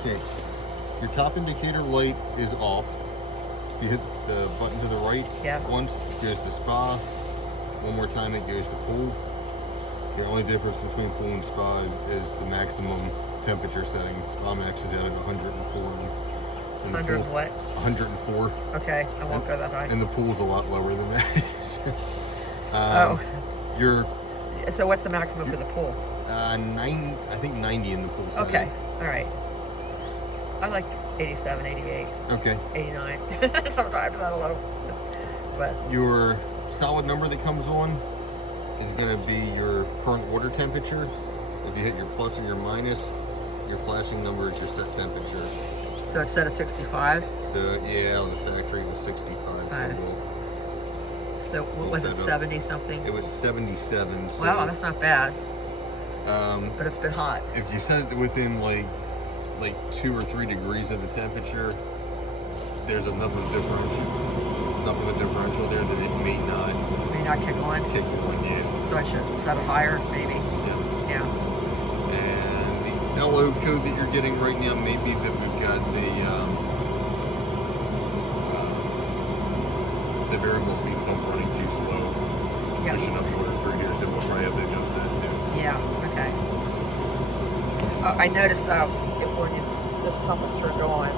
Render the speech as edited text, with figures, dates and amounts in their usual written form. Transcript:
Okay. Your top indicator light is off. If you hit the button to the right Yeah. once, it goes to spa. One more time, it goes to pool. The only difference between pool and spa is the maximum temperature setting. Spa max is out at 104. And the 100 pool's what? 104. Okay, I won't go that high. And the pool's a lot lower than that. Oh, You're so what's the maximum for the pool? I think 90 in the pool setting. Okay, all right. I like 87, 88, Okay. 89. Sometimes I don't know. But Your solid number that comes on is going to be your current water temperature. If you hit your plus and your minus, your flashing number is your set temperature. so it's set at 65. So yeah, on the factory it was 65. Right. So what was it, 70 something? It was 77. So, Wow, that's not bad. But it's been hot. if you set it within like 2 or 3 degrees of the temperature, there's enough of a differential there that it may not May not kick on. kick on you. So I should set it higher, maybe. Yeah. Yeah. And the LO code that you're getting right now may be that we've got the variable speed pump running too slow, Yep. pushing up water through here, so we'll probably have to adjust that too. Yeah. Okay. I noticed it when this compass turned on.